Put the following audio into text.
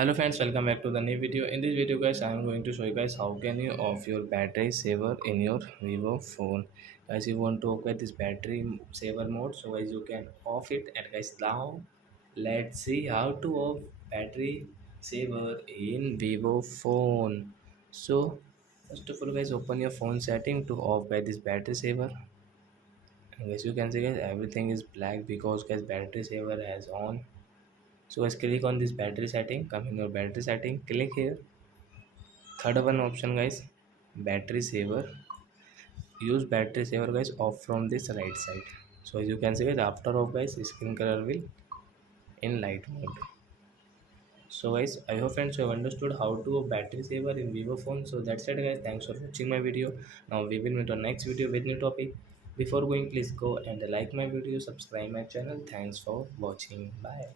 Hello friends, welcome back to the new video. In this video guys, I am going to show you guys how can you off your battery saver in your Vivo phone. Guys, you want to open this battery saver mode, so guys you can off it. And guys, now let's see how to off battery saver in Vivo phone. So first of all guys, open your phone setting to off by this battery saver. And guys, you can see guys everything is black because guys battery saver has on. So guys, click on this battery setting, come in your battery setting, click here. Third one option guys, battery saver. Use battery saver guys off from this right side. So as you can see guys, after off guys, screen color will in light mode. So guys, I hope friends you have understood how to battery saver in Vivo phone. So that's it guys, thanks for watching my video. Now we will meet on next video with new topic. Before going, please go and like my video, subscribe my channel. Thanks for watching. Bye.